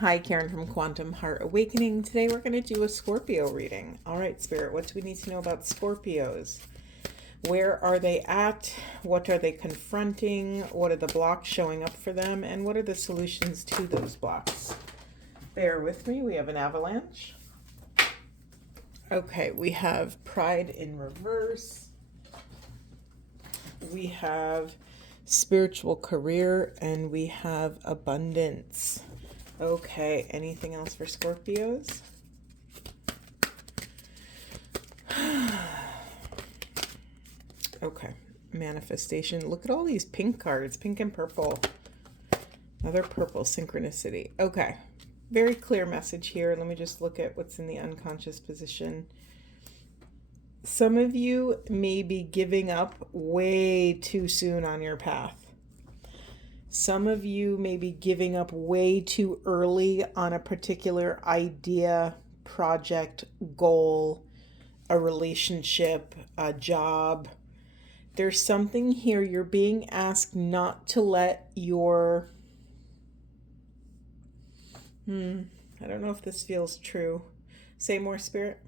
Hi, Karen from Quantum Heart Awakening. Today we're going to do a Scorpio reading. All right, Spirit, what do we need to know about Scorpios? Where are they at? What are they confronting? What are the blocks showing up for them? And what are the solutions to those blocks? Bear with me. We have an avalanche. Okay, we have Pride in reverse. We have spiritual career, and we have abundance. Okay, anything else for Scorpios? Okay, manifestation. Look at all these pink cards, pink and purple. Another purple, synchronicity. Okay, very clear message here. Let me just look at what's in the unconscious position. Some of you may be giving up way too soon on your path. Some of you may be giving up way too early on a particular idea, project, goal, a relationship, a job. There's something here you're being asked not to let your... I don't know if this feels true. Say more, Spirit.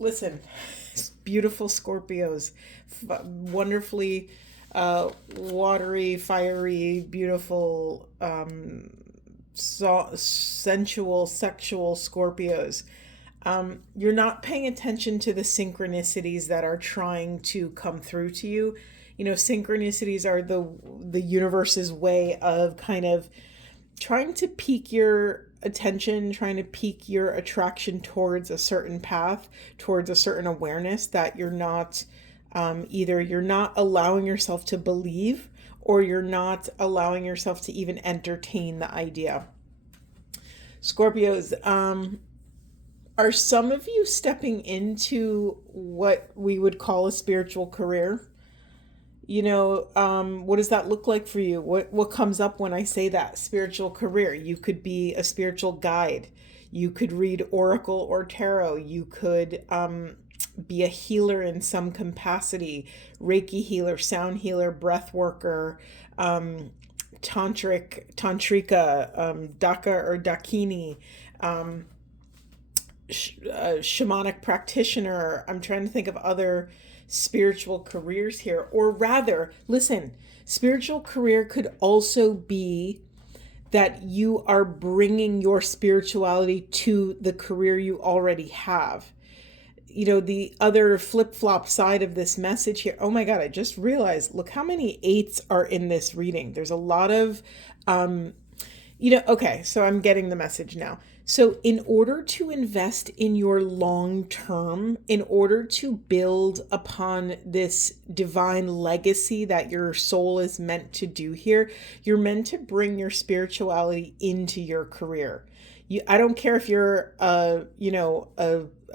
Listen, beautiful Scorpios, wonderfully watery, fiery, beautiful, sensual, sexual Scorpios. You're not paying attention to the synchronicities that are trying to come through to you. You know, synchronicities are the universe's way of kind of trying to pique your attention, trying to pique your attraction towards a certain path, towards a certain awareness that you're not, either you're not allowing yourself to believe, or you're not allowing yourself to even entertain the idea. Scorpios, are some of you stepping into what we would call a spiritual career? You know, what does that look like for you? What comes up when I say that? Spiritual career. You could be a spiritual guide. You could read oracle or tarot. You could be a healer in some capacity. Reiki healer, sound healer, breath worker, tantrika, daka or dakini, shamanic practitioner. I'm trying to think of other spiritual careers here. Or rather, listen, spiritual career could also be that you are bringing your spirituality to the career you already have. You know, the other flip-flop side of this message here. Oh my God, I just realized, look how many 8s are in this reading. There's a lot of, okay, so I'm getting the message now. So in order to invest in your long term, in order to build upon this divine legacy that your soul is meant to do here, you're meant to bring your spirituality into your career. I don't care if you're a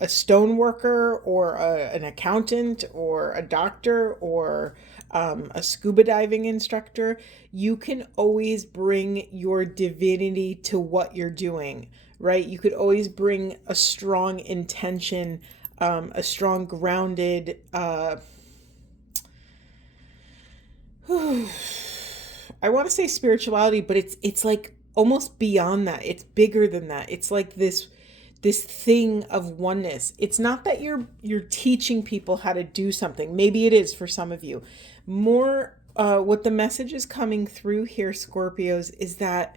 stone worker or an accountant or a doctor or a scuba diving instructor. You can always bring your divinity to what you're doing, right? You could always bring a strong intention, a strong grounded, I want to say spirituality, but it's like almost beyond that. It's bigger than that. It's like this thing of oneness. It's not that you're teaching people how to do something. Maybe it is for some of you. More, what the message is coming through here, Scorpios, is that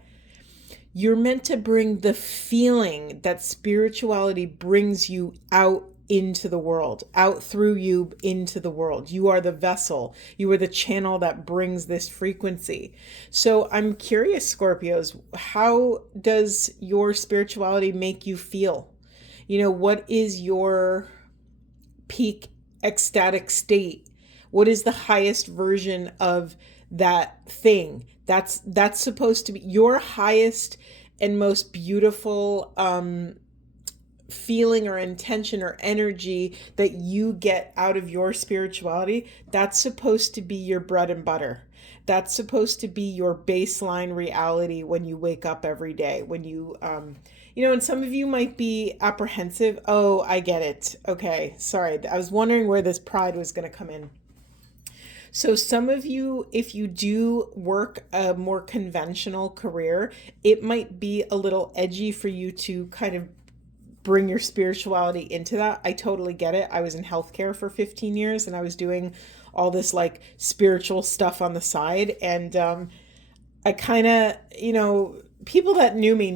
you're meant to bring the feeling that spirituality brings you out into the world, out through you into the world. You are the vessel. You are the channel that brings this frequency. So I'm curious, Scorpios, how does your spirituality make you feel? You know, what is your peak ecstatic state? What is the highest version of that thing? That's supposed to be your highest and most beautiful feeling or intention or energy that you get out of your spirituality. That's supposed to be your bread and butter. That's supposed to be your baseline reality when you wake up every day. When you, and some of you might be apprehensive. Oh, I get it. Okay, sorry. I was wondering where this pride was going to come in. So some of you, if you do work a more conventional career, it might be a little edgy for you to kind of bring your spirituality into that. I totally get it. I was in healthcare for 15 years and I was doing all this like spiritual stuff on the side. And I kind of, people that knew me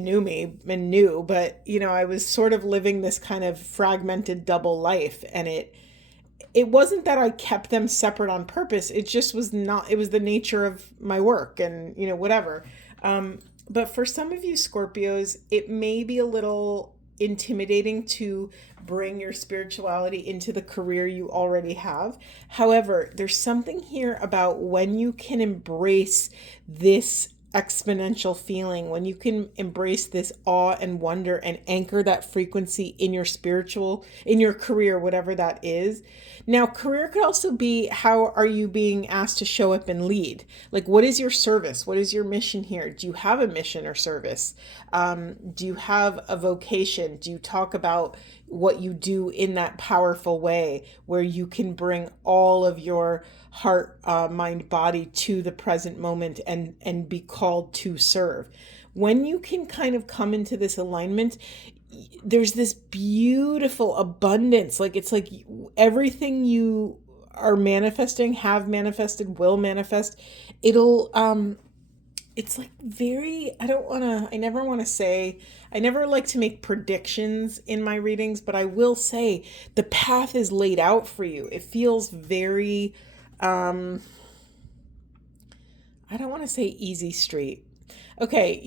and knew, but, I was sort of living this kind of fragmented double life. And it wasn't that I kept them separate on purpose. It just was not, it was the nature of my work and, whatever. But for some of you Scorpios, it may be a little intimidating to bring your spirituality into the career you already have. However, there's something here about when you can embrace this exponential feeling, when you can embrace this awe and wonder and anchor that frequency in your career, whatever that is. Now, career could also be, how are you being asked to show up and lead? Like, what is your service? What is your mission here? Do you have a mission or service? Do you have a vocation? Do you talk about what you do in that powerful way where you can bring all of your heart, mind, body to the present moment and be called to serve? When you can kind of come into this alignment, there's this beautiful abundance. Like, it's like everything you are manifesting, have manifested, will manifest. It's like very, I never like to make predictions in my readings, but I will say the path is laid out for you. It feels very, I don't want to say easy street. Okay,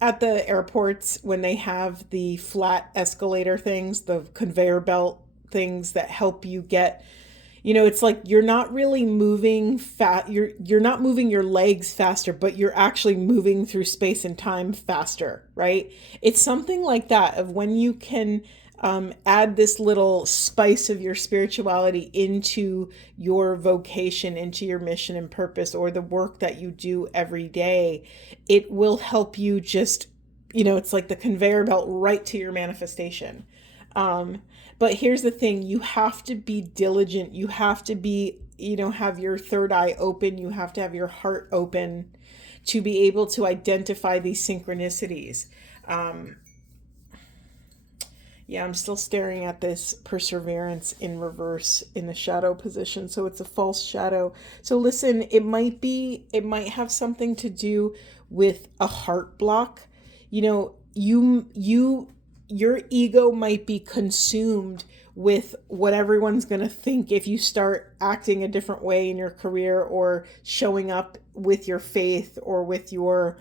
at the airports when they have the flat escalator things, the conveyor belt things that help you get, it's like you're not really moving you're not moving your legs faster, but you're actually moving through space and time faster, right? It's something like that, of when you can add this little spice of your spirituality into your vocation, into your mission and purpose, or the work that you do every day. It will help you just, it's like the conveyor belt right to your manifestation. But here's the thing, you have to be diligent. You have to be, have your third eye open. You have to have your heart open to be able to identify these synchronicities. Yeah, I'm still staring at this perseverance in reverse in the shadow position. So it's a false shadow. So listen, it might have something to do with a heart block. Your ego might be consumed with what everyone's going to think if you start acting a different way in your career, or showing up with your faith, or with your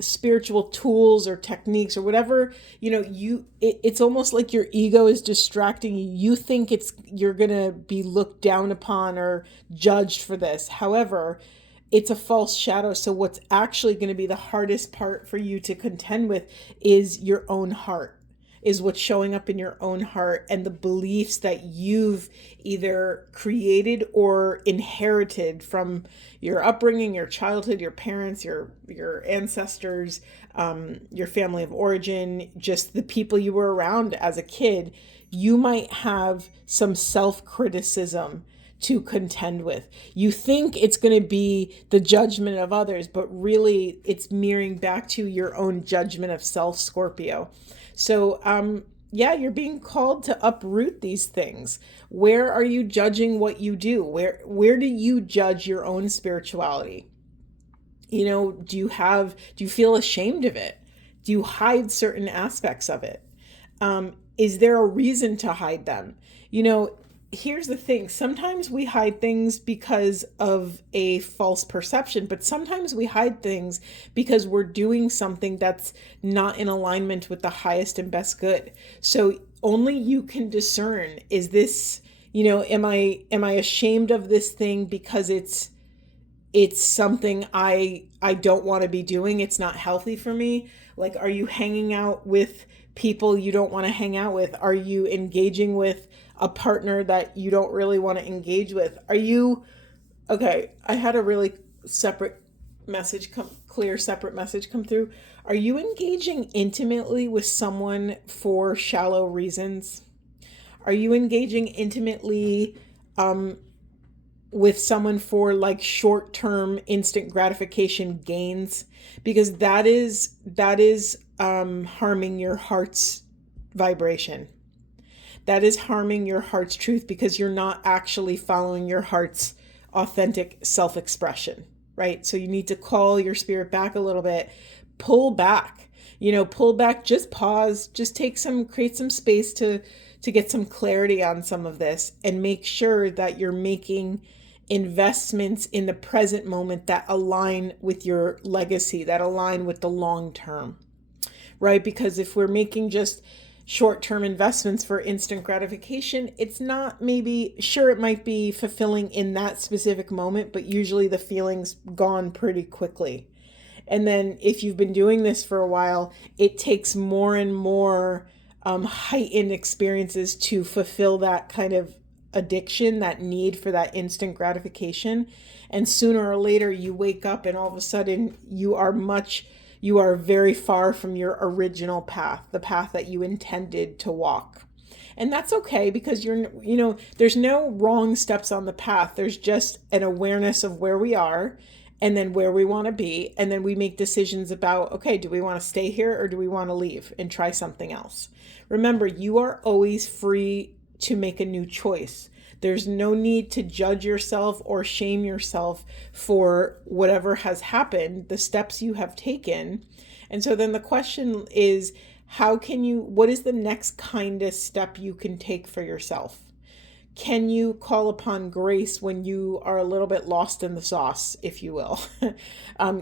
spiritual tools or techniques or whatever. It's almost like your ego is distracting you. You think you're going to be looked down upon or judged for this. However, it's a false shadow. So what's actually going to be the hardest part for you to contend with is your own heart, is what's showing up in your own heart, and the beliefs that you've either created or inherited from your upbringing, your childhood, your parents, your ancestors, your family of origin, just the people you were around as a kid. You might have some self-criticism to contend with. You think it's going to be the judgment of others, but really it's mirroring back to your own judgment of self, Scorpio. So, you're being called to uproot these things. Where are you judging what you do? Where do you judge your own spirituality? Do you feel ashamed of it? Do you hide certain aspects of it? Is there a reason to hide them? Here's the thing. Sometimes we hide things because of a false perception, but sometimes we hide things because we're doing something that's not in alignment with the highest and best good. So only you can discern, is this, am I ashamed of this thing because it's something I don't want to be doing? It's not healthy for me. Like, are you hanging out with people you don't want to hang out with? Are you engaging with a partner that you don't really want to engage with? Okay, I had a really separate message come through. Are you engaging intimately with someone for shallow reasons? Are you engaging intimately with someone for like short-term instant gratification gains, because that is harming your heart's vibration. That is harming your heart's truth, because you're not actually following your heart's authentic self-expression, right? So you need to call your spirit back a little bit, pull back, pull back, just pause, just create some space to get some clarity on some of this, and make sure that you're making investments in the present moment that align with your legacy, that align with the long term, right? Because if we're making just short-term investments for instant gratification, it's not, maybe, sure, it might be fulfilling in that specific moment, but usually the feeling's gone pretty quickly. And then if you've been doing this for a while, it takes more and more heightened experiences to fulfill that kind of addiction, that need for that instant gratification. And sooner or later you wake up and all of a sudden you are very far from your original path, the path that you intended to walk. And that's okay, because there's no wrong steps on the path. There's just an awareness of where we are and then where we want to be. And then we make decisions about, okay, do we want to stay here or do we want to leave and try something else? Remember, you are always free to make a new choice. There's no need to judge yourself or shame yourself for whatever has happened, the steps you have taken. And so then the question is, what is the next kindest step you can take for yourself? Can you call upon grace when you are a little bit lost in the sauce, if you will?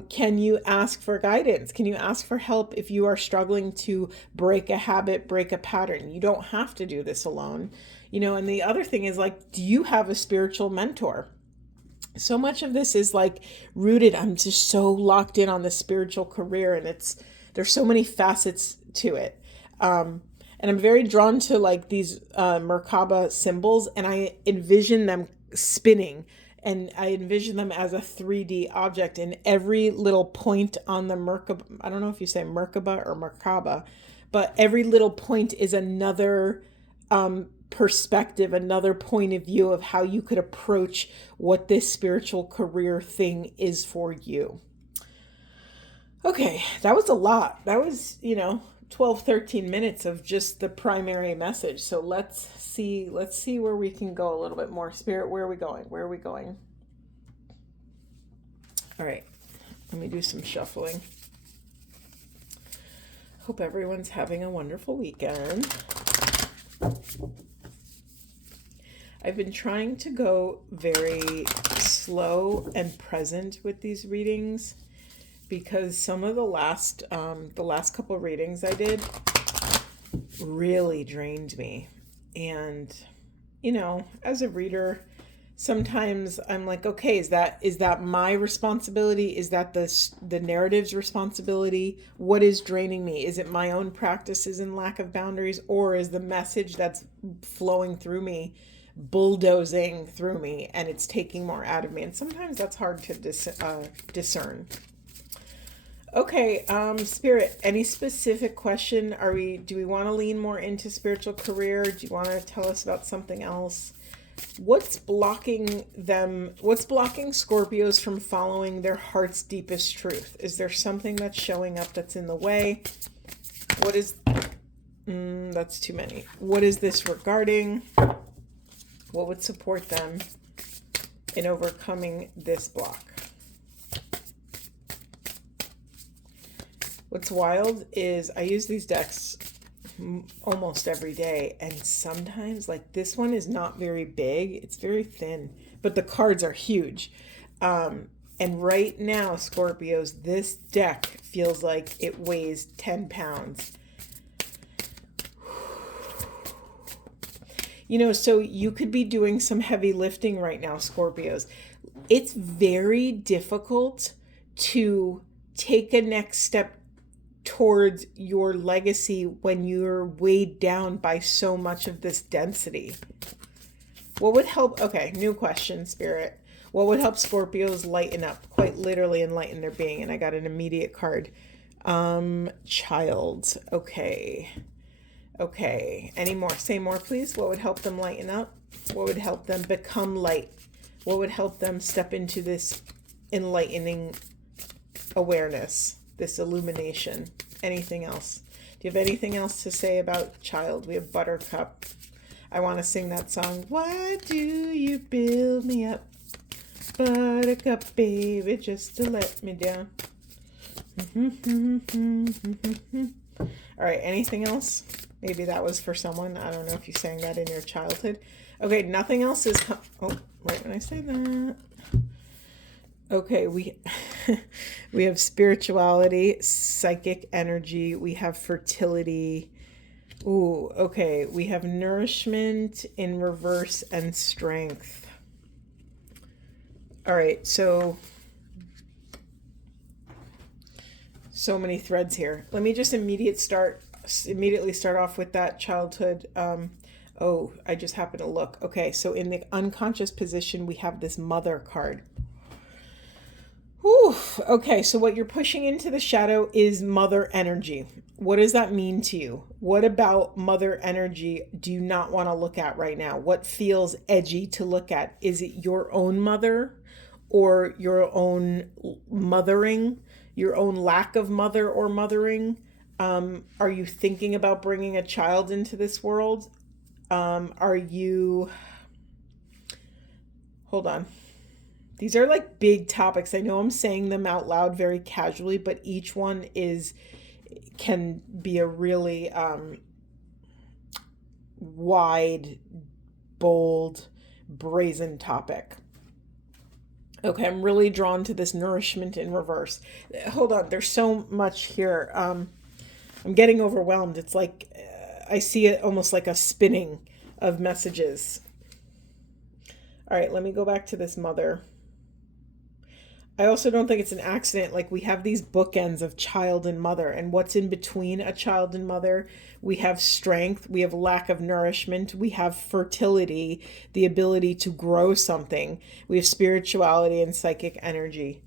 Can you ask for guidance? Can you ask for help if you are struggling to break a habit, break a pattern? You don't have to do this alone. And the other thing is, like, do you have a spiritual mentor? So much of this is like rooted. I'm just so locked in on the spiritual career, and there's so many facets to it. And I'm very drawn to like these Merkaba symbols, and I envision them spinning, and I envision them as a 3D object, and every little point on the Merkaba, I don't know if you say Merkaba or Merkaba, but every little point is another perspective, another point of view of how you could approach what this spiritual career thing is for you. Okay, that was a lot. That was, 12, 13 minutes of just the primary message. So let's see where we can go a little bit more. Spirit, where are we going? All right, let me do some shuffling. Hope everyone's having a wonderful weekend. I've been trying to go very slow and present with these readings, because some of the last couple of readings I did really drained me. And, as a reader, sometimes I'm like, okay, is that my responsibility? Is that the narrative's responsibility? What is draining me? Is it my own practices and lack of boundaries, or is the message that's flowing through me bulldozing through me and it's taking more out of me? And sometimes that's hard to discern. Okay, Spirit, any specific question? Do we want to lean more into spiritual career? Do you want to tell us about something else? What's blocking Scorpios from following their heart's deepest truth? Is there something that's showing up that's in the way? That's too many. What is this regarding? What would support them in overcoming this block? What's wild is I use these decks almost every day, and sometimes, like, this one is not very big, it's very thin, but the cards are huge. And right now, Scorpios, this deck feels like it weighs 10 pounds. So you could be doing some heavy lifting right now, Scorpios. It's very difficult to take a next step towards your legacy when you're weighed down by so much of this density. What would help? Okay, new question, Spirit. What would help Scorpios lighten up? Quite literally enlighten their being. And I got an immediate card. Child. Okay. Any more? Say more, please. What would help them lighten up? What would help them become light? What would help them step into this enlightening awareness, this illumination? Anything else? Do you have anything else to say about child? We have Buttercup. I want to sing that song. Why do you build me up, Buttercup, baby, just to let me down? All right, anything else? Maybe that was for someone. I don't know if you sang that in your childhood. Okay, nothing else is... Oh, right when I say that. Okay, we have spirituality, psychic energy. We have fertility. Ooh, okay. We have nourishment in reverse and strength. All right, so many threads here. Let me just immediately start off with that childhood. Oh, I just happened to look. Okay, so in the unconscious position, we have this mother card. Whew. Okay, so what you're pushing into the shadow is mother energy. What does that mean to you? What about mother energy do you not want to look at right now? What feels edgy to look at? Is it your own mother or your own mothering, your own lack of mother or mothering? Are you thinking about bringing a child into this world? Are you... Hold on. These are like big topics. I know I'm saying them out loud very casually, but each one can be a really wide, bold, brazen topic. Okay, I'm really drawn to this nourishment in reverse. Hold on, there's so much here. I'm getting overwhelmed. It's like I see it almost like a spinning of messages. All right, let me go back to this mother. I also don't think it's an accident. Like, we have these bookends of child and mother, and what's in between a child and mother? We have strength, we have lack of nourishment, we have fertility, the ability to grow something, we have spirituality and psychic energy.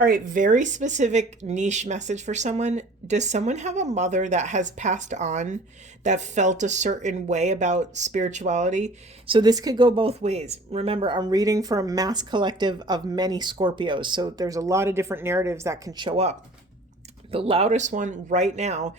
All right, very specific niche message for someone. Does someone have a mother that has passed on that felt a certain way about spirituality? So this could go both ways. Remember, I'm reading from a mass collective of many Scorpios, so there's a lot of different narratives that can show up. The loudest one right now,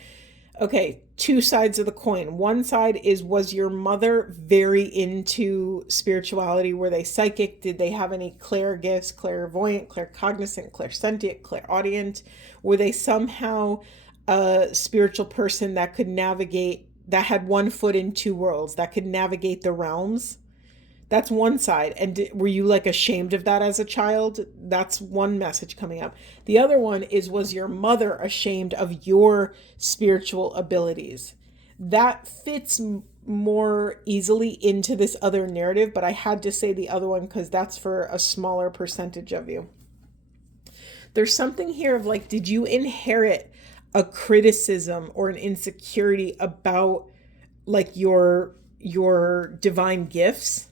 okay, two sides of the coin. One side is, was your mother very into spirituality? Were they psychic? Did they have any clair gifts, clairvoyant, claircognizant, clairsentient, clairaudient? Were they somehow a spiritual person that could navigate, that had one foot in two worlds, that could navigate the realms? That's one side. And were you like ashamed of that as a child? That's one message coming up. The other one is, was your mother ashamed of your spiritual abilities? That fits more easily into this other narrative, but I had to say the other one because that's for a smaller percentage of you. There's something here of like, did you inherit a criticism or an insecurity about like your divine gifts?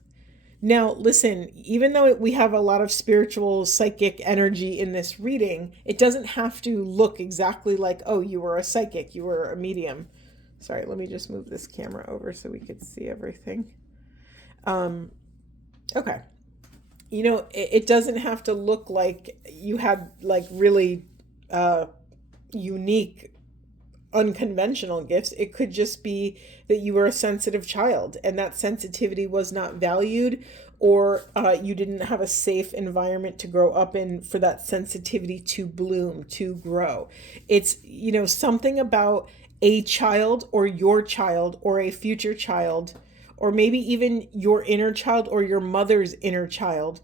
Now, listen, even though we have a lot of spiritual psychic energy in this reading, it doesn't have to look exactly like, oh, you were a psychic, you were a medium. Sorry, let me just move this camera over so we could see everything. Okay. You know, it doesn't have to look like you had like really unique, unconventional gifts. It could just be that you were a sensitive child and that sensitivity was not valued, or you didn't have a safe environment to grow up in for that sensitivity to bloom, to grow. It's, you know, something about a child or your child or a future child, or maybe even your inner child or your mother's inner child.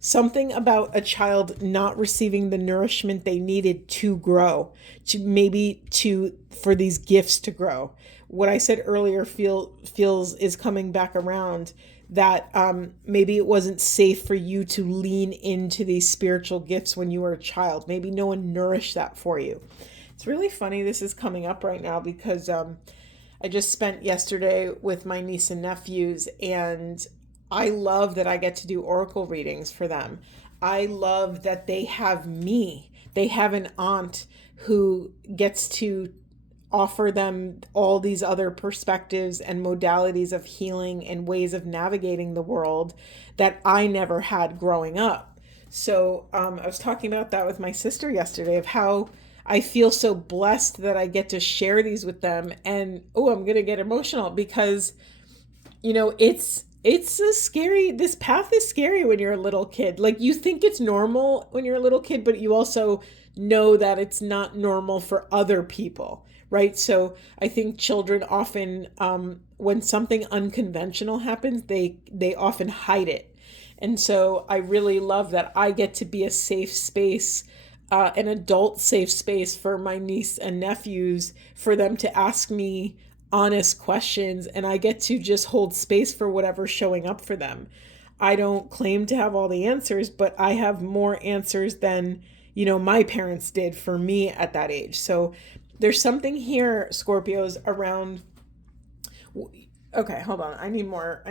Something about a child not receiving the nourishment they needed to grow, for these gifts to grow. What I said earlier feels is coming back around, that maybe it wasn't safe for you to lean into these spiritual gifts when you were a child. Maybe no one nourished that for you. It's really funny this is coming up right now because I just spent yesterday with my niece and nephews, and I love that I get to do oracle readings for them. I love that they have me. They have an aunt who gets to offer them all these other perspectives and modalities of healing and ways of navigating the world that I never had growing up. So I was talking about that with my sister yesterday, of how I feel so blessed that I get to share these with them. And I'm going to get emotional because, it's a scary, this path is scary when you're a little kid. Like, you think it's normal when you're a little kid, but you also know that it's not normal for other people, right? So I think children often, when something unconventional happens, they often hide it. And so I really love that I get to be a safe space, an adult safe space for my niece and nephews, for them to ask me honest questions, and I get to just hold space for whatever's showing up for them. I don't claim to have all the answers, but I have more answers than, my parents did for me at that age. So there's something here, Scorpios, around. Okay, hold on. I need more.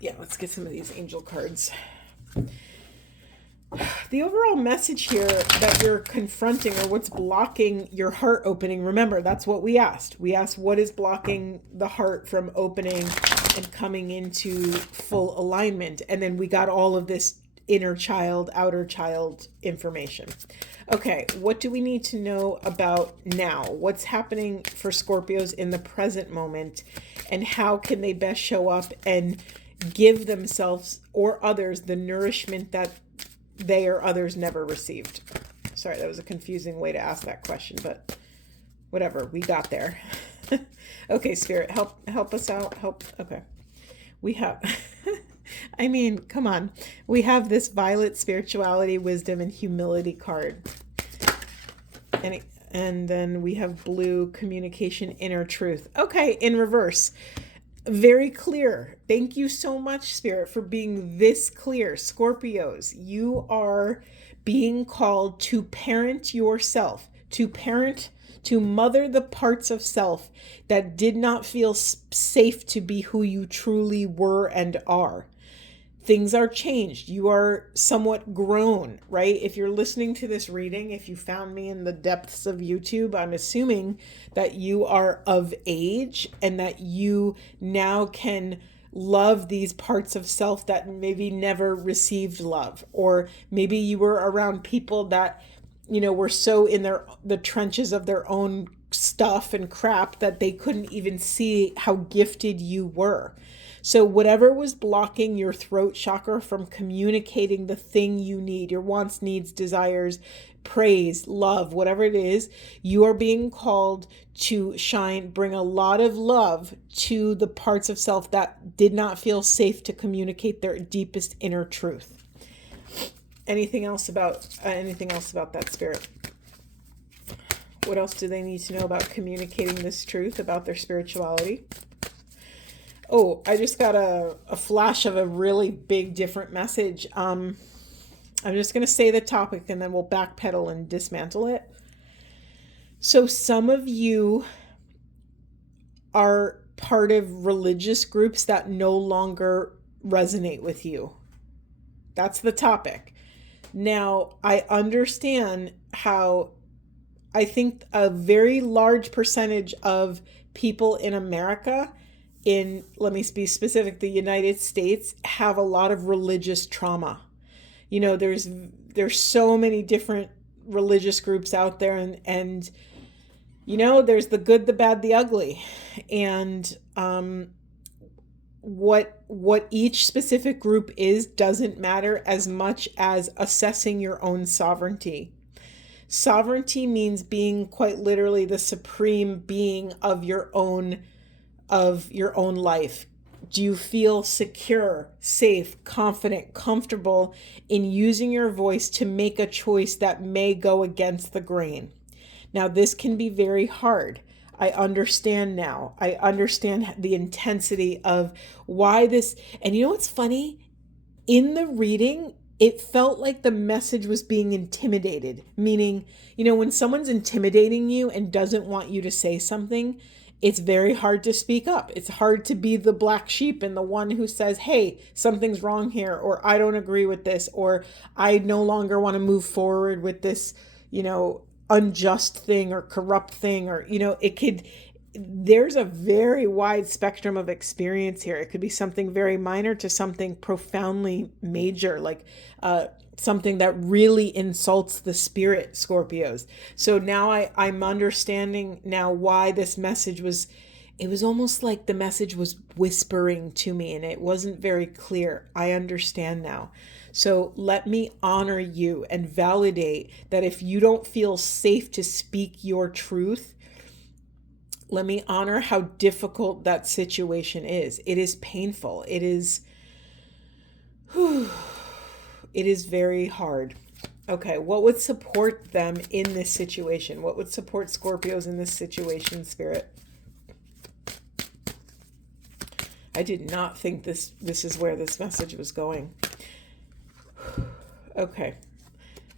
Yeah, let's get some of these angel cards. The overall message here that you're confronting, or what's blocking your heart opening, remember, that's what we asked. We asked, what is blocking the heart from opening and coming into full alignment? And then we got all of this inner child, outer child information. Okay, what do we need to know about now? What's happening for Scorpios in the present moment? And how can they best show up and give themselves or others the nourishment that they or others never received? Sorry, that was a confusing way to ask that question, but whatever, we got there. Okay, Spirit, help us out. Okay. We have, I mean, come on. We have this violet spirituality, wisdom, and humility card. And then we have blue communication, inner truth. Okay, in reverse. Very clear. Thank you so much, Spirit, for being this clear. Scorpios, you are being called to parent yourself, to mother the parts of self that did not feel safe to be who you truly were and are. Things are changed. You are somewhat grown, right? If you're listening to this reading, if you found me in the depths of YouTube, I'm assuming that you are of age and that you now can love these parts of self that maybe never received love, or maybe you were around people that, were so in the trenches of their own stuff and crap that they couldn't even see how gifted you were. So whatever was blocking your throat chakra from communicating the thing you need, your wants, needs, desires, praise, love, whatever it is, you are being called to shine, bring a lot of love to the parts of self that did not feel safe to communicate their deepest inner truth. Anything else about that, Spirit? What else do they need to know about communicating this truth about their spirituality? Oh, I just got a flash of a really big different message. I'm just going to say the topic and then we'll backpedal and dismantle it. So some of you are part of religious groups that no longer resonate with you. That's the topic. Now, I understand how I think a very large percentage of people in America, let me be specific, the United States, have a lot of religious trauma. There's so many different religious groups out there, and there's the good, the bad, the ugly. And what each specific group is doesn't matter as much as assessing your own sovereignty. Sovereignty means being quite literally the supreme being of your own life. Do you feel secure, safe, confident, comfortable in using your voice to make a choice that may go against the grain? Now, this can be very hard. I understand now. I understand the intensity of why this. And you know what's funny? In the reading, it felt like the message was being intimidated, meaning, when someone's intimidating you and doesn't want you to say something, it's very hard to speak up. It's hard to be the black sheep and the one who says, hey, something's wrong here, or I don't agree with this, or I no longer want to move forward with this, unjust thing or corrupt thing, or, there's a very wide spectrum of experience here. It could be something very minor to something profoundly major, like something that really insults the spirit, Scorpios. So now I'm understanding now why this message was, it was almost like the message was whispering to me and it wasn't very clear. I understand now. So let me honor you and validate that if you don't feel safe to speak your truth, let me honor how difficult that situation is. It is painful. It is very hard. Okay, what would support them in this situation? What would support Scorpios in this situation, Spirit? I did not think this is where this message was going. Okay.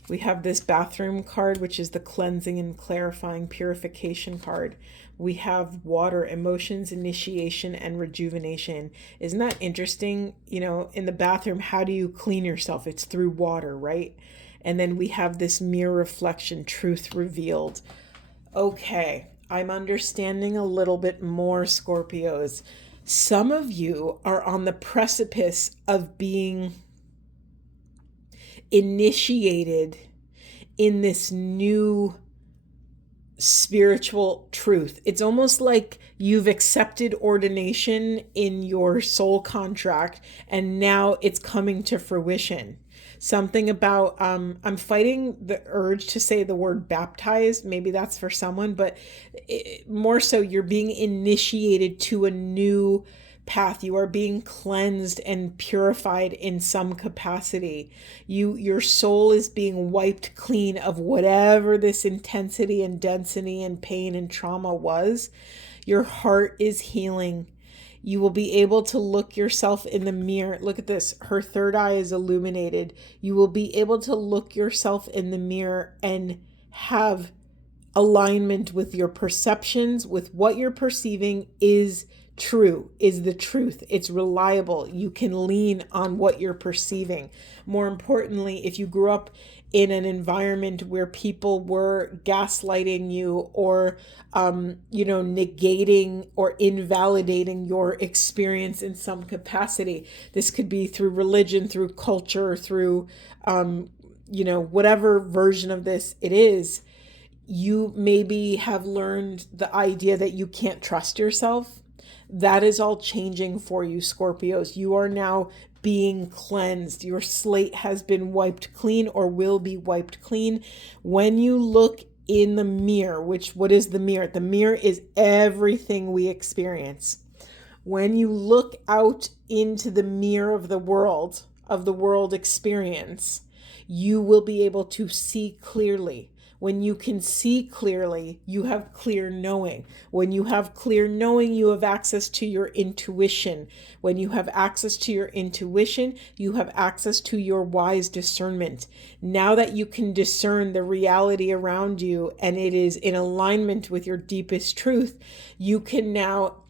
We have this bathroom card, which is the cleansing and clarifying purification card. We have water, emotions, initiation, and rejuvenation. Isn't that interesting? In the bathroom, how do you clean yourself? It's through water, right? And then we have this mirror reflection, truth revealed. Okay, I'm understanding a little bit more, Scorpios. Some of you are on the precipice of being initiated in this new spiritual truth. It's almost like you've accepted ordination in your soul contract and now it's coming to fruition. Something about, I'm fighting the urge to say the word baptized. Maybe that's for someone, but more so you're being initiated to a new path. You are being cleansed and purified in some capacity. Your soul is being wiped clean of whatever this intensity and density and pain and trauma was. Your heart is healing. You will be able to look yourself in the mirror. Look at this. Her third eye is illuminated. You will be able to look yourself in the mirror and have alignment with your perceptions, with what you're perceiving is true, is the truth. It's reliable. You can lean on what you're perceiving. More importantly, if you grew up in an environment where people were gaslighting you or, negating or invalidating your experience in some capacity, this could be through religion, through culture, through, whatever version of this it is, you maybe have learned the idea that you can't trust yourself. That is all changing for you, Scorpios. You are now being cleansed. Your slate has been wiped clean or will be wiped clean. When you look in the mirror, what is the mirror? The mirror is everything we experience. When you look out into the mirror of the world experience, you will be able to see clearly. When you can see clearly, you have clear knowing. When you have clear knowing, you have access to your intuition. When you have access to your intuition, you have access to your wise discernment. Now that you can discern the reality around you and it is in alignment with your deepest truth, you can now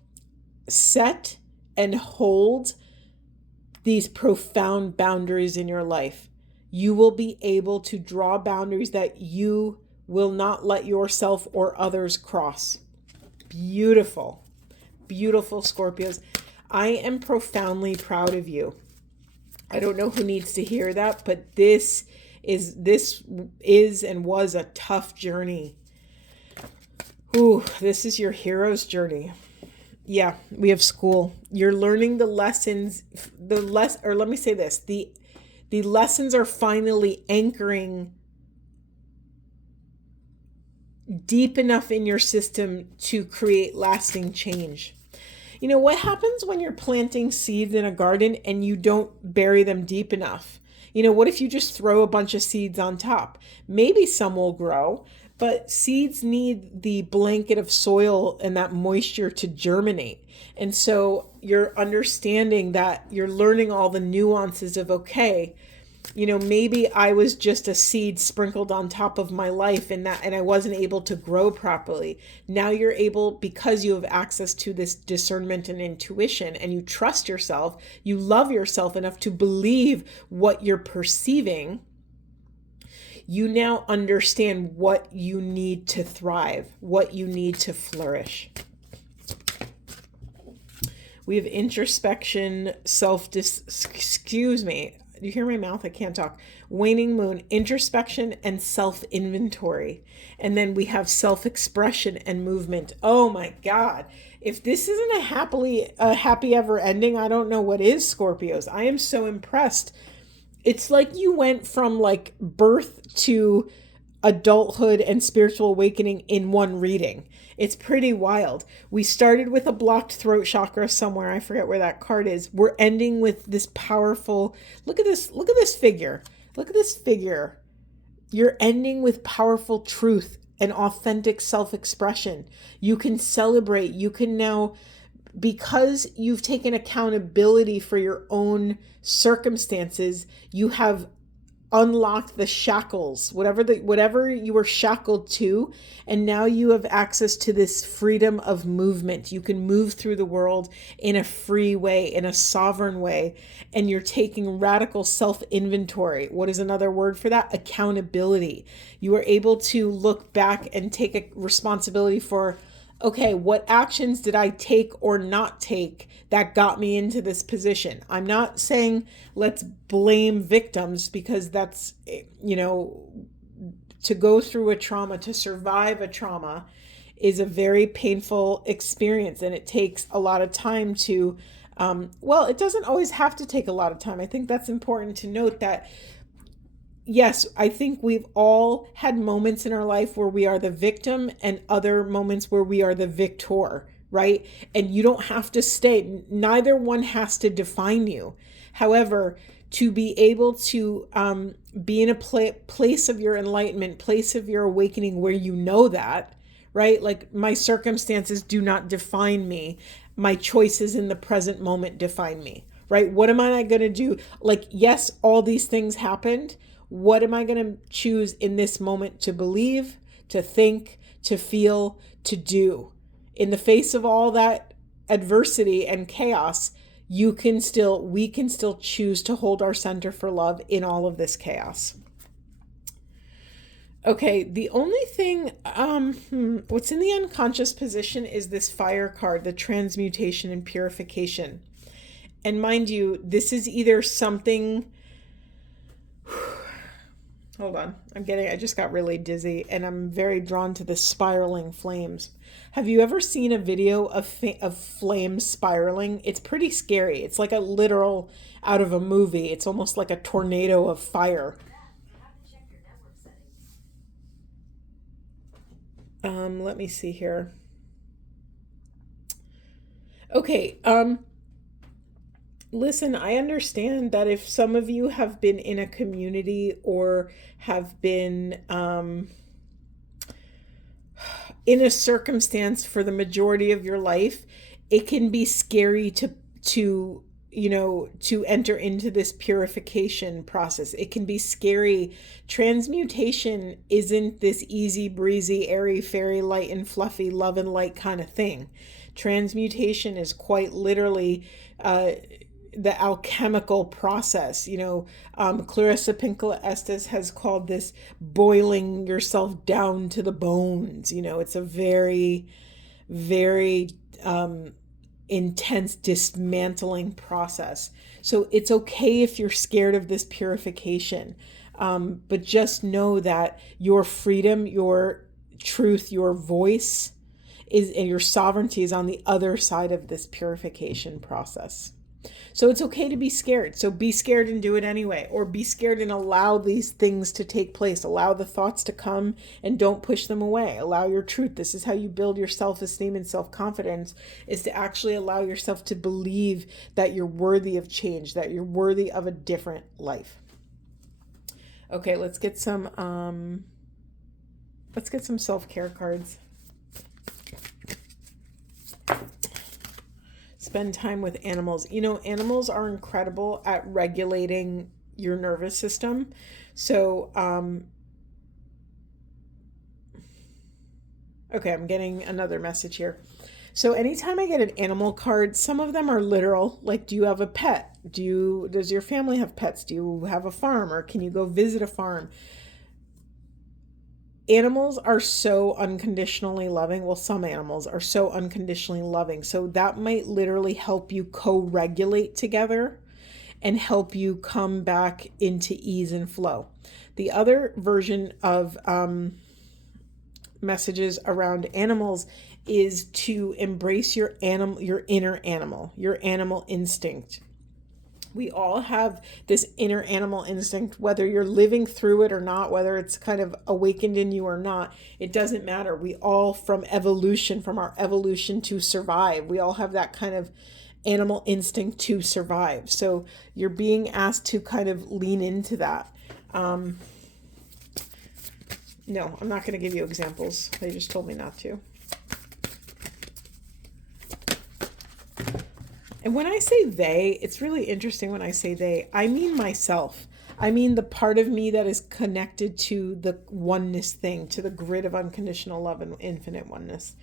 set and hold these profound boundaries in your life. You will be able to draw boundaries that you will not let yourself or others cross. Beautiful, beautiful Scorpios. I am profoundly proud of you. I don't know who needs to hear that, but this is and was a tough journey. Ooh, this is your hero's journey. Yeah, we have school. You're learning the lessons, let me say this, the lessons are finally anchoring deep enough in your system to create lasting change. What happens when you're planting seeds in a garden and you don't bury them deep enough? What if you just throw a bunch of seeds on top? Maybe some will grow, but seeds need the blanket of soil and that moisture to germinate. And so you're understanding that you're learning all the nuances of, okay, maybe I was just a seed sprinkled on top of my life, and I wasn't able to grow properly. Now you're able, because you have access to this discernment and intuition, and you trust yourself, you love yourself enough to believe what you're perceiving. You now understand what you need to thrive, what you need to flourish. We have introspection, excuse me. You hear my mouth? I can't talk. Waning moon, introspection and self-inventory. And then we have self-expression and movement. Oh my God. If this isn't a happy ever ending, I don't know what is, Scorpios. I am so impressed. It's like you went from like birth to adulthood and spiritual awakening in one reading. It's pretty wild. We started with a blocked throat chakra somewhere. I forget where that card is. We're ending with this powerful, look at this figure. Look at this figure. You're ending with powerful truth and authentic self-expression. You can celebrate. You can now, because you've taken accountability for your own circumstances, you have unlocked the shackles, whatever you were shackled to, and now you have access to this freedom of movement. You can move through the world in a free way, in a sovereign way, and you're taking radical self-inventory. What is another word for that? Accountability. You are able to look back and take a responsibility for, okay, what actions did I take or not take that got me into this position? I'm not saying let's blame victims, because that's, to go through a trauma, to survive a trauma is a very painful experience, and it takes a lot of time to, it doesn't always have to take a lot of time. I think that's important to note that, yes, I think we've all had moments in our life where we are the victim and other moments where we are the victor, right? And you don't have to stay. Neither one has to define you. However, to be able to be in a place of your enlightenment, place of your awakening where you know that, right? Like, my circumstances do not define me. My choices in the present moment define me, right? What am I going to do? Like, yes, all these things happened. What am I going to choose in this moment to believe, to think, to feel, to do? In the face of all that adversity and chaos, we can still choose to hold our center for love in all of this chaos. Okay, the only thing, what's in the unconscious position is this fire card, the transmutation and purification. And mind you, this is either something... Hold on. I just got really dizzy, and I'm very drawn to the spiraling flames. Have you ever seen a video of flames spiraling? It's pretty scary. It's like a literal out of a movie. It's almost like a tornado of fire. Let me see here. Okay, listen, I understand that if some of you have been in a community or have been in a circumstance for the majority of your life, it can be scary to enter into this purification process. It can be scary. Transmutation isn't this easy breezy, airy fairy, light and fluffy, love and light kind of thing. Transmutation is quite literally the alchemical process. Clarissa Pinkola Estes has called this boiling yourself down to the bones. It's a very, very intense dismantling process. So it's okay if you're scared of this purification, but just know that your freedom, your truth, your voice and your sovereignty is on the other side of this purification process. So it's okay to be scared. So be scared and do it anyway, or be scared and allow these things to take place. Allow the thoughts to come and don't push them away. Allow your truth. This is how you build your self-esteem and self-confidence, is to actually allow yourself to believe that you're worthy of change, that you're worthy of a different life. Okay, let's get some self-care cards. Spend time with animals. Animals are incredible at regulating your nervous system. So, okay, I'm getting another message here. So anytime I get an animal card, some of them are literal, like do you have a pet? Does your family have pets? Do you have a farm, or can you go visit a farm? Animals are so unconditionally loving. Well, some animals are so unconditionally loving. So that might literally help you co-regulate together and help you come back into ease and flow. The other version of messages around animals is to embrace your inner animal, your animal instinct. We all have this inner animal instinct, whether you're living through it or not, whether it's kind of awakened in you or not, it doesn't matter. We all, from our evolution to survive, we all have that kind of animal instinct to survive. So you're being asked to kind of lean into that. No, I'm not going to give you examples. They just told me not to. And when I say they, it's really interesting when I say they. I mean myself. I mean the part of me that is connected to the oneness thing, to the grid of unconditional love and infinite oneness.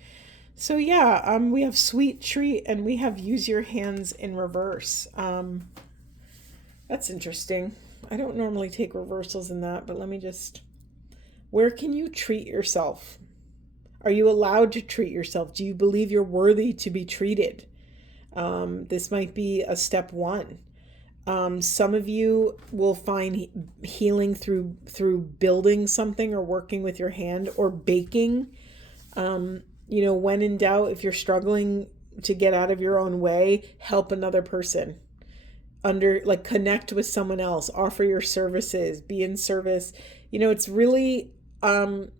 So yeah, we have sweet treat and we have use your hands in reverse. That's interesting. I don't normally take reversals in that, but let me just... Where can you treat yourself? Are you allowed to treat yourself? Do you believe you're worthy to be treated? This might be a step one. Some of you will find healing through building something or working with your hand or baking. When in doubt, if you're struggling to get out of your own way, help another person. Connect with someone else, offer your services, be in service. It's really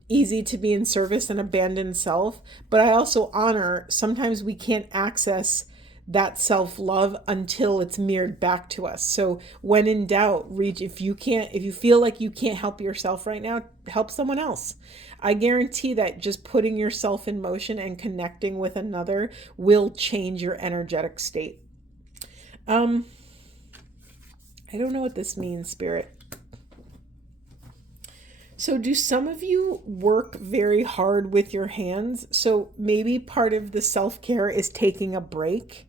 easy to be in service and abandon self, but I also honor sometimes we can't access that self-love until it's mirrored back to us. So when in doubt, if you feel like you can't help yourself right now, help someone else. I guarantee that just putting yourself in motion and connecting with another will change your energetic state. I don't know what this means, Spirit. So do some of you work very hard with your hands? So maybe part of the self-care is taking a break.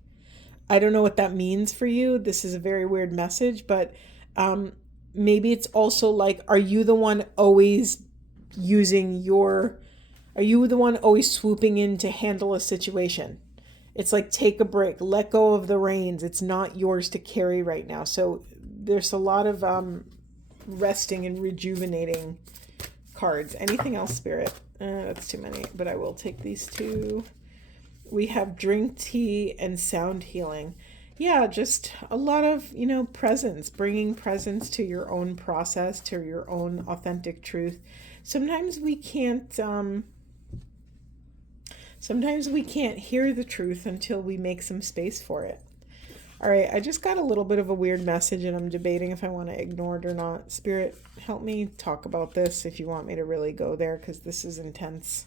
I don't know what that means for you. This is a very weird message, but maybe it's also like, are you the one always swooping in to handle a situation? It's like, take a break, let go of the reins. It's not yours to carry right now. So there's a lot of resting and rejuvenating cards. Anything else, Spirit? That's too many, but I will take these two. We have drink tea and sound healing. Yeah, just a lot of, presence, bringing presence to your own process, to your own authentic truth. Sometimes we can't hear the truth until we make some space for it. All right, I just got a little bit of a weird message and I'm debating if I want to ignore it or not. Spirit, help me talk about this if you want me to really go there, because this is intense.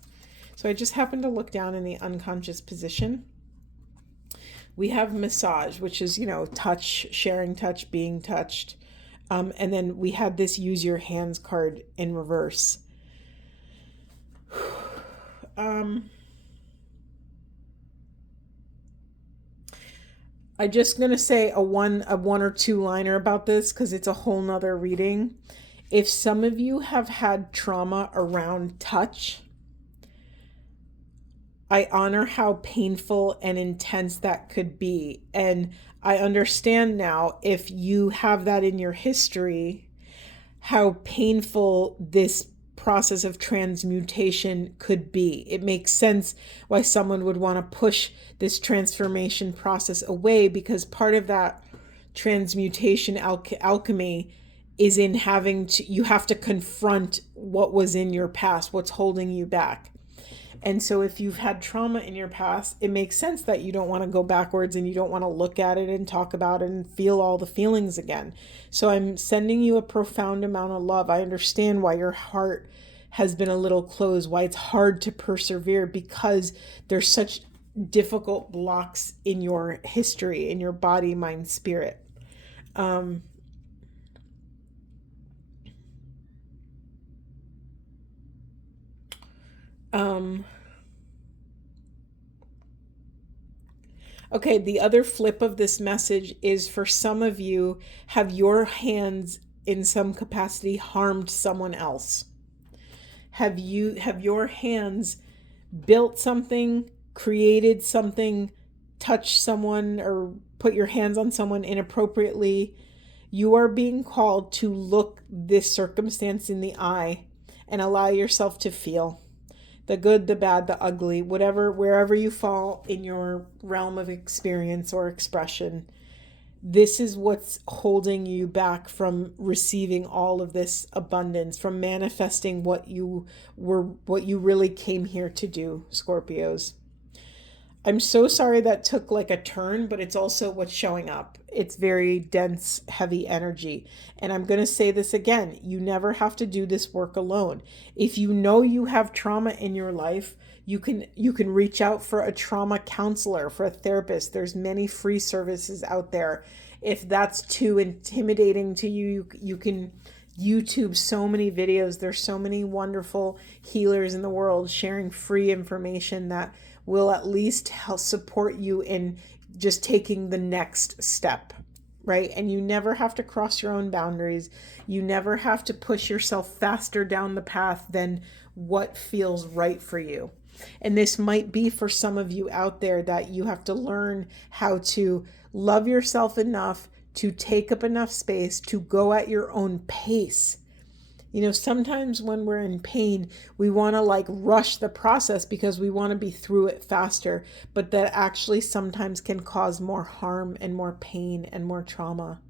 So I just happened to look down in the unconscious position. We have massage, which is, touch, sharing touch, being touched. And then we had this use your hands card in reverse. I'm just going to say a one or two liner about this because it's a whole nother reading. If some of you have had trauma around touch, I honor how painful and intense that could be. And I understand now, if you have that in your history, how painful this process of transmutation could be. It makes sense why someone would want to push this transformation process away, because part of that transmutation alchemy is in you have to confront what was in your past, what's holding you back. And so if you've had trauma in your past, it makes sense that you don't want to go backwards and you don't want to look at it and talk about it and feel all the feelings again. So I'm sending you a profound amount of love. I understand why your heart has been a little closed, why it's hard to persevere, because there's such difficult blocks in your history, in your body, mind, spirit. Okay, the other flip of this message is for some of you, have your hands in some capacity harmed someone else? Have your hands built something, created something, touched someone, or put your hands on someone inappropriately? You are being called to look this circumstance in the eye and allow yourself to feel the good, the bad, the ugly, whatever, wherever you fall in your realm of experience or expression. This is what's holding you back from receiving all of this abundance, from manifesting what you really came here to do, Scorpios. I'm so sorry that took like a turn, but it's also what's showing up. It's very dense, heavy energy. And I'm going to say this again. You never have to do this work alone. If you know you have trauma in your life, you can reach out for a trauma counselor, for a therapist. There's many free services out there. If that's too intimidating to you, you can YouTube so many videos. There's so many wonderful healers in the world sharing free information that will at least help support you in just taking the next step, right? And you never have to cross your own boundaries. You never have to push yourself faster down the path than what feels right for you. And this might be for some of you out there that you have to learn how to love yourself enough to take up enough space to go at your own pace. You know, sometimes when we're in pain, we want to like rush the process because we want to be through it faster, but that actually sometimes can cause more harm and more pain and more trauma.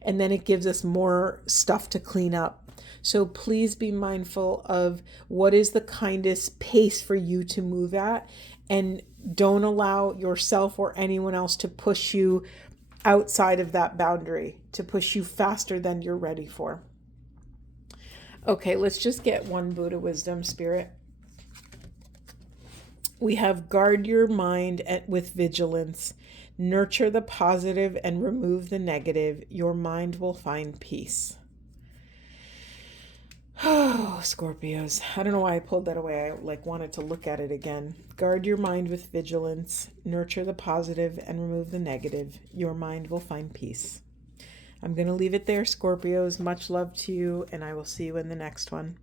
And then it gives us more stuff to clean up. So please be mindful of what is the kindest pace for you to move at, and don't allow yourself or anyone else to push you outside of that boundary, to push you faster than you're ready for. Okay, let's just get one Buddha wisdom, Spirit. We have guard your mind with vigilance. Nurture the positive and remove the negative. Your mind will find peace. Oh, Scorpios. I don't know why I pulled that away. I wanted to look at it again. Guard your mind with vigilance. Nurture the positive and remove the negative. Your mind will find peace. I'm going to leave it there, Scorpios. Much love to you, and I will see you in the next one.